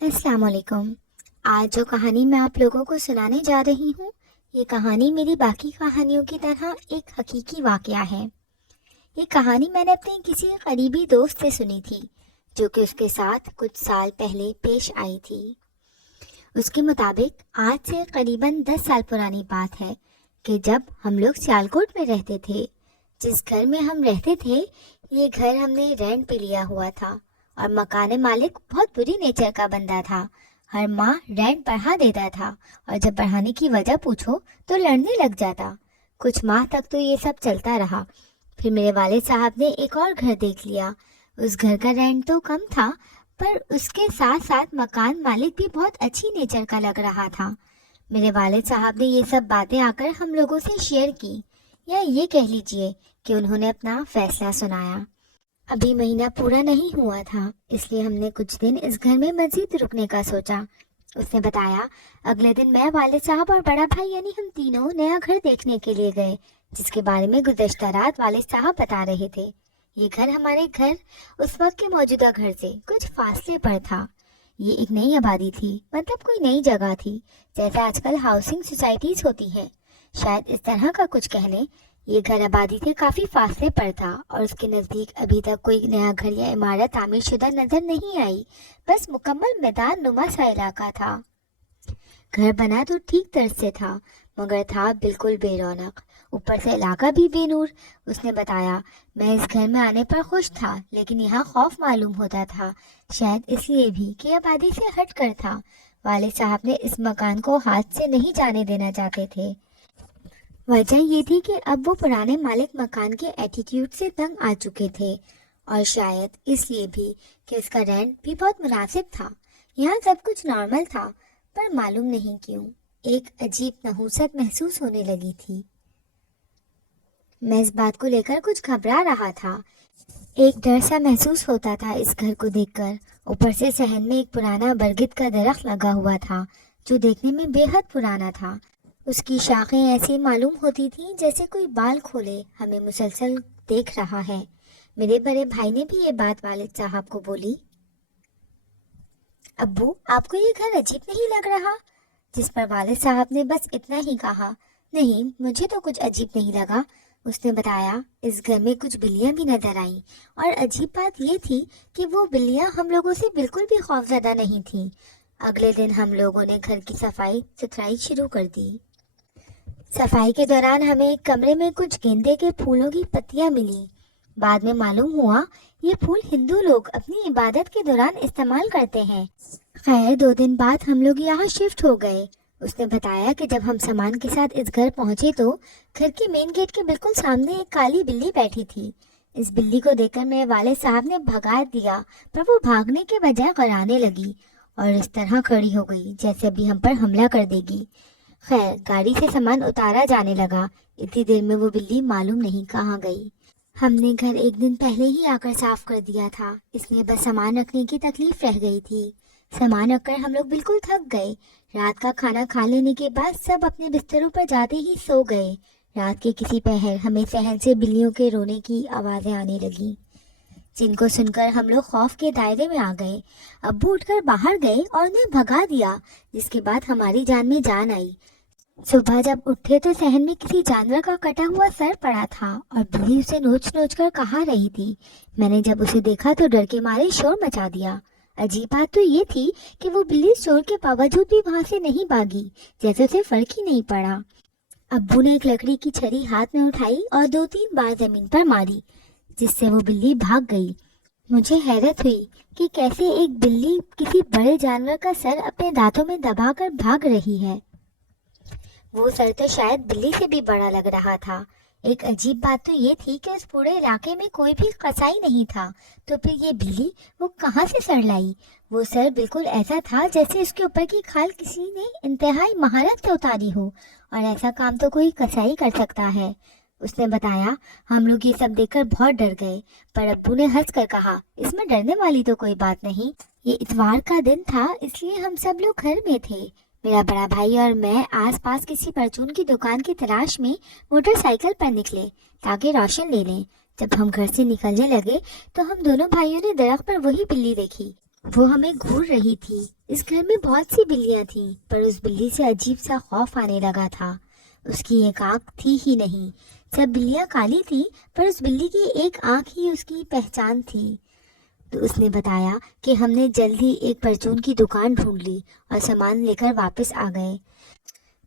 अस्सलाम वालेकुम। आज जो कहानी मैं आप लोगों को सुनाने जा रही हूँ, ये कहानी मेरी बाकी कहानियों की तरह एक हकीकी वाकया है। ये कहानी मैंने अपने किसी करीबी दोस्त से सुनी थी, जो कि उसके साथ कुछ साल पहले पेश आई थी। उसके मुताबिक आज से करीबन 10 साल पुरानी बात है कि जब हम लोग सियालकोट में रहते थे। जिस घर में हम रहते थे, ये घर हमने रेंट पे लिया हुआ था और मकान मालिक बहुत बुरी नेचर का बंदा था। हर माह रेंट बढ़ा देता था और जब बढ़ाने की वजह पूछो तो लड़ने लग जाता। कुछ माह तक तो ये सब चलता रहा। फिर मेरे वालिद साहब ने एक और घर देख लिया। उस घर का रेंट तो कम था, पर उसके साथ साथ मकान मालिक भी बहुत अच्छी नेचर का लग रहा था। मेरे वालिद साहब ने ये सब बातें आकर हम लोगों से शेयर की, या ये कह लीजिए कि उन्होंने अपना फैसला सुनाया। अभी महीना पूरा नहीं हुआ था, इसलिए हमने कुछ दिन इस घर में मजीद रुकने का सोचा। उसने बताया, अगले दिन मैं, वालिद साहब और बड़ा भाई यानी हम तीनों नया घर देखने के लिए गए, जिसके बारे में गुज़श्ता रात वालिद साहब बता रहे थे। ये घर हमारे घर उस वक्त के मौजूदा घर से कुछ फासले पर था। ये एक नई आबादी थी, मतलब कोई नई जगह थी, जैसे आजकल हाउसिंग सोसाइटीज होती हैं, शायद इस तरह का कुछ कहने। ये घर आबादी से काफी फासले पर था और उसके नजदीक अभी तक कोई नया घर या इमारत तामीर शुदा नजर नहीं आई। बस मुकम्मल मैदान नुमा सा इलाका था। घर बना तो ठीक तरह से था, मगर था बिल्कुल बेरौनक, ऊपर से इलाका भी बेनूर। उसने बताया, मैं इस घर में आने पर खुश था, लेकिन यहाँ खौफ मालूम होता था, शायद इसलिए भी कि आबादी से हट कर था। वालिद साहब ने इस मकान को हाथ से नहीं जाने देना चाहते थे। वजह ये थी कि अब वो पुराने मालिक मकान के एटीट्यूड से तंग आ चुके थे, और शायद इसलिए भी कि इसका रेंट भी बहुत मुनासिब था। यहाँ सब कुछ नॉर्मल था, पर मालूम नहीं क्यों एक अजीब नहूसत महसूस होने लगी थी। मैं इस बात को लेकर कुछ घबरा रहा था। एक डर सा महसूस होता था इस घर को देखकर। ऊपर से सहन में एक पुराना बरगद का दरख्त लगा हुआ था, जो देखने में बेहद पुराना था। उसकी शाखें ऐसी मालूम होती थीं जैसे कोई बाल खोले हमें मुसलसल देख रहा है। मेरे बड़े भाई ने भी ये बात वालिद साहब को बोली। अब्बू, आपको ये घर अजीब नहीं लग रहा? जिस पर वालिद साहब ने बस इतना ही कहा, नहीं, मुझे तो कुछ अजीब नहीं लगा। उसने बताया, इस घर में कुछ बिल्लियां भी नजर आईं, और अजीब बात ये थी कि वो बिल्लियां हम लोगों से बिल्कुल भी खौफजदा नहीं थीं। अगले दिन हम लोगों ने घर की सफाई सुथराई शुरू कर दी। सफाई के दौरान हमें एक कमरे में कुछ गेंदे के फूलों की पत्तियां मिली। बाद में मालूम हुआ ये फूल हिंदू लोग अपनी इबादत के दौरान इस्तेमाल करते हैं। खैर, 2 दिन बाद हम लोग यहाँ शिफ्ट हो गए। उसने बताया कि जब हम सामान के साथ इस घर पहुंचे तो घर के मेन गेट के बिल्कुल सामने एक काली बिल्ली बैठी थी। इस बिल्ली को देखकर मेरे वालिद साहब ने भगा दिया, पर वो भागने के बजाय कराने लगी और इस तरह खड़ी हो गई जैसे अभी हम पर हमला कर देगी। खैर, गाड़ी से सामान उतारा जाने लगा। इतनी देर में वो बिल्ली मालूम नहीं कहाँ गई। हमने घर एक दिन पहले ही आकर साफ कर दिया था, इसलिए बस सामान रखने की तकलीफ रह गई थी। सामान रखकर हम लोग बिल्कुल थक गए। रात का खाना खा लेने के बाद सब अपने बिस्तरों पर जाते ही सो गए। रात के किसी पहर हमें सहन से बिल्लियों के रोने की आवाजें आने लगी, जिनको सुनकर हम लोग खौफ के दायरे में आ गए। अब्बू उठकर बाहर गए और उन्हें भगा दिया, जिसके बाद हमारी जान में जान आई। सुबह जब उठे तो सहन में किसी जानवर का कटा हुआ सर पड़ा था और बिल्ली उसे नोच नोच कर कहा रही थी। मैंने जब उसे देखा तो डर के मारे शोर मचा दिया। अजीब बात तो ये थी कि वो बिल्ली शोर के बावजूद भी वहां से नहीं भागी, जैसे उसे फर्क ही नहीं पड़ा। अब्बू ने एक लकड़ी की छड़ी हाथ में उठाई और 2-3 बार जमीन पर मारी, जिससे वो बिल्ली भाग गई। मुझे हैरत हुई कि कैसे एक बिल्ली किसी बड़े जानवर का सर अपने दांतों में दबाकर भाग रही है। वो सर तो शायद बिल्ली से भी बड़ा लग रहा था। एक अजीब बात तो ये थी कि उस पूरे इलाके में कोई भी कसाई नहीं था, तो फिर ये बिल्ली वो कहाँ से सर लाई? वो सर बिल्कुल ऐसा था जैसे उसके ऊपर की खाल किसी ने इंतहाई महारत से उतारी हो, और ऐसा काम तो कोई कसाई कर सकता है। उसने बताया, हम लोग ये सब देखकर बहुत डर गए, पर अब्बू ने हंस कर कहा, इसमें डरने वाली तो कोई बात नहीं। ये इतवार का दिन था, इसलिए हम सब लोग घर में थे। मेरा बड़ा भाई और मैं आसपास किसी परचून की दुकान की तलाश में मोटरसाइकिल पर निकले ताकि रोशन ले लें। जब हम घर से निकलने लगे तो हम दोनों भाइयों ने दरख्त पर वही बिल्ली देखी। وہ ہمیں گھور رہی تھی۔ اس گھر میں بہت سی بلیاں تھیں، پر اس بلی سے عجیب سا خوف آنے لگا تھا۔ اس کی ایک آنکھ تھی ہی نہیں، سب بلیاں کالی تھیں، پر اس بلی کی ایک آنکھ ہی اس کی پہچان تھی۔ تو اس نے بتایا کہ ہم نے جلد ہی ایک پرچون کی دکان ڈھونڈ لی اور سامان لے کر واپس آ گئے۔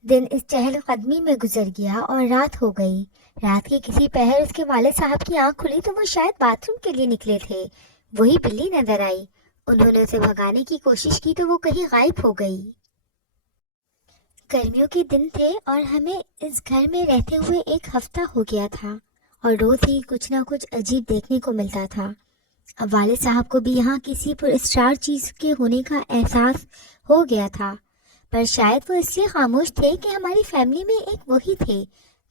دن اس چہل قدمی میں گزر گیا اور رات ہو گئی۔ رات کے کسی پہر اس کے والد صاحب کی آنکھ کھلی تو وہ شاید باتھ روم کے لیے نکلے تھے۔ وہی بلی نظر آئی۔ انہوں نے اسے بھگانے کی کوشش کی تو وہ کہیں غائب ہو گئی۔ گرمیوں کے دن تھے اور ہمیں اس گھر میں رہتے ہوئے ایک ہفتہ ہو گیا تھا اور روز ہی کچھ نہ کچھ عجیب دیکھنے کو ملتا تھا۔ اب والد صاحب کو بھی یہاں کسی پر اسرار چیز کے ہونے کا احساس ہو گیا تھا، پر شاید وہ اس لیے خاموش تھے کہ ہماری فیملی میں ایک وہی تھے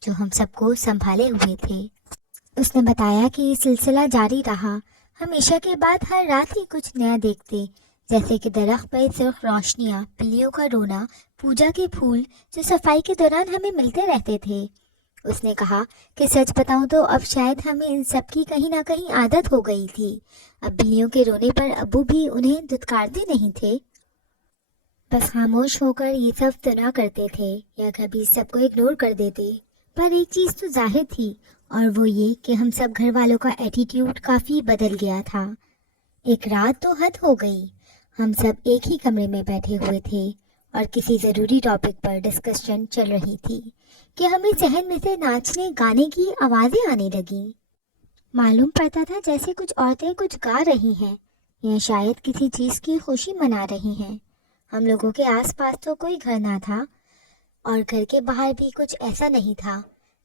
جو ہم سب کو سنبھالے ہوئے تھے۔ اس نے بتایا کہ یہ سلسلہ جاری رہا۔ ہم عشاء کے بعد ہر رات ہی کچھ نیا دیکھتے، جیسے کہ درخت پر صرف روشنیاں، بلیوں کا رونا، پوجا کے پھول جو صفائی کے دوران ہمیں ملتے رہتے تھے۔ اس نے کہا کہ سچ بتاؤں تو اب شاید ہمیں ان سب کی کہیں نہ کہیں عادت ہو گئی تھی۔ اب بلیوں کے رونے پر ابو بھی انہیں دھتکارتے نہیں تھے، بس خاموش ہو کر یہ سب سنا کرتے تھے یا کبھی سب کو اگنور کر دیتے۔ پر ایک چیز تو ظاہر تھی، اور وہ یہ کہ ہم سب گھر والوں کا ایٹیٹیوڈ کافی بدل گیا تھا۔ ایک رات تو حد ہو گئی۔ ہم سب ایک ہی کمرے میں بیٹھے ہوئے تھے اور کسی ضروری ٹاپک پر ڈسکشن چل رہی تھی کہ ہمیں ذہن میں سے ناچنے گانے کی آوازیں آنے لگیں۔ معلوم پڑتا تھا جیسے کچھ عورتیں کچھ گا رہی ہیں یا شاید کسی چیز کی خوشی منا رہی ہیں۔ ہم لوگوں کے آس پاس تو کوئی گھر نہ تھا اور گھر کے باہر بھی کچھ ایسا نہیں تھا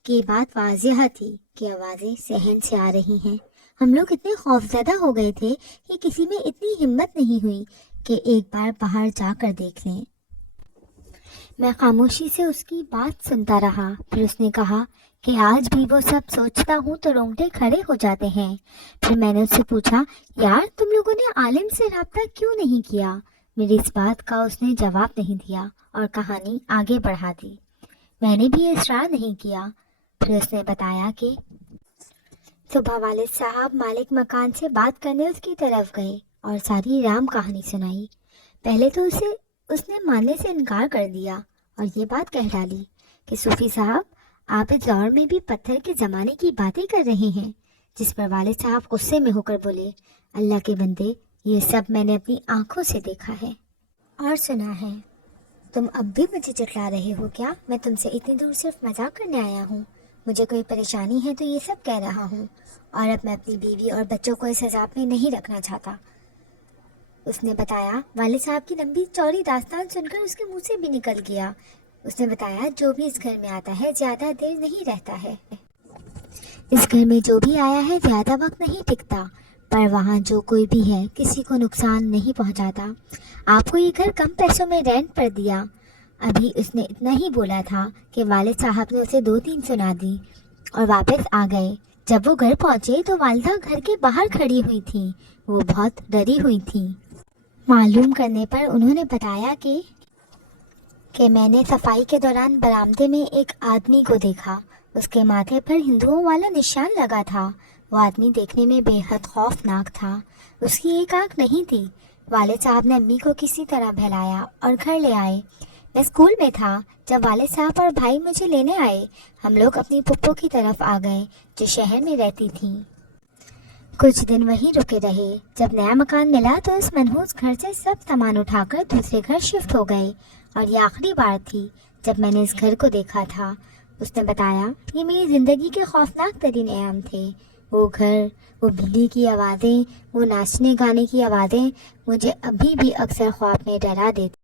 کہ یہ بات واضح تھی کہ آوازیں صحن سے آ رہی ہیں۔ ہم لوگ اتنے خوفزدہ ہو گئے تھے کہ کسی میں اتنی ہمت نہیں ہوئی کہ ایک بار باہر جا کر دیکھ لیں۔ میں خاموشی سے اس کی بات سنتا رہا، پھر اس نے کہا کہ آج بھی وہ سب سوچتا ہوں تو رونگٹے کھڑے ہو جاتے ہیں۔ پھر میں نے اس سے پوچھا، یار تم لوگوں نے عالم سے رابطہ کیوں نہیں کیا؟ میری اس بات کا اس نے جواب نہیں دیا اور کہانی آگے بڑھا دی۔ میں نے بھی اصرار نہیں کیا۔ پھر اس نے بتایا کہ صبح والد صاحب مالک مکان سے بات کرنے اس کی طرف گئے اور ساری رام کہانی سنائی۔ پہلے تو اس نے ماننے سے انکار کر دیا اور یہ بات کہہ ڈالی کہ صوفی صاحب آپ اس دور میں بھی پتھر کے زمانے کی باتیں کر رہے ہیں، جس پر والد صاحب غصے میں ہو کر بولے، اللہ کے بندے، یہ سب میں نے اپنی آنکھوں سے دیکھا ہے اور سنا ہے۔ تم اب بھی مجھے جٹلا رہے ہو کیا؟ میں تم سے اتنی دور صرف مذاق کرنے آیا ہوں۔ مجھے کوئی پریشانی ہے تو یہ سب کہہ رہا ہوں، اور اب میں اپنی بیوی اور بچوں کو اس عذاب میں نہیں رکھنا چاہتا۔ اس نے بتایا۔ والد صاحب کی لمبی چوڑی داستان سن کر اس کے منہ سے بھی نکل گیا۔ اس نے بتایا، جو بھی اس گھر میں آتا ہے زیادہ دیر نہیں رہتا ہے۔ اس گھر میں جو بھی آیا ہے زیادہ وقت نہیں ٹکتا، پر وہاں جو کوئی بھی ہے کسی کو نقصان نہیں پہنچاتا۔ آپ کو یہ گھر کم پیسوں میں رینٹ پر دیا۔ ابھی اس نے اتنا ہی بولا تھا کہ والد صاحب نے اسے 2-3 سنا دی اور واپس آ گئے۔ جب وہ گھر پہنچے تو والدہ گھر کے باہر کھڑی ہوئی تھیں۔ وہ بہت ڈری ہوئی تھیں۔ معلوم کرنے پر انہوں نے بتایا کہ میں نے صفائی کے دوران برآمدے میں ایک آدمی کو دیکھا۔ اس کے ماتھے پر ہندوؤں والا نشان لگا تھا۔ وہ آدمی دیکھنے میں بے حد خوفناک تھا۔ اس کی ایک آنکھ نہیں تھی۔ والد صاحب نے امی کو کسی طرح بہلایا اور گھر لے آئے۔ میں اسکول میں تھا جب والد صاحب اور بھائی مجھے لینے آئے۔ ہم لوگ اپنی پھپھو کی طرف آ گئے جو شہر میں رہتی تھیں۔ کچھ دن وہیں رکے رہے۔ جب نیا مکان ملا تو اس منحوس گھر سے سب سامان اٹھا کر دوسرے گھر شفٹ ہو گئے، اور یہ آخری بار تھی جب میں نے اس گھر کو دیکھا تھا۔ اس نے بتایا، یہ میری زندگی کے خوفناک ترین ایام تھے۔ وہ گھر، وہ بلی کی آوازیں، وہ ناچنے گانے کی آوازیں مجھے ابھی بھی اکثر خواب میں ڈرا دیتی۔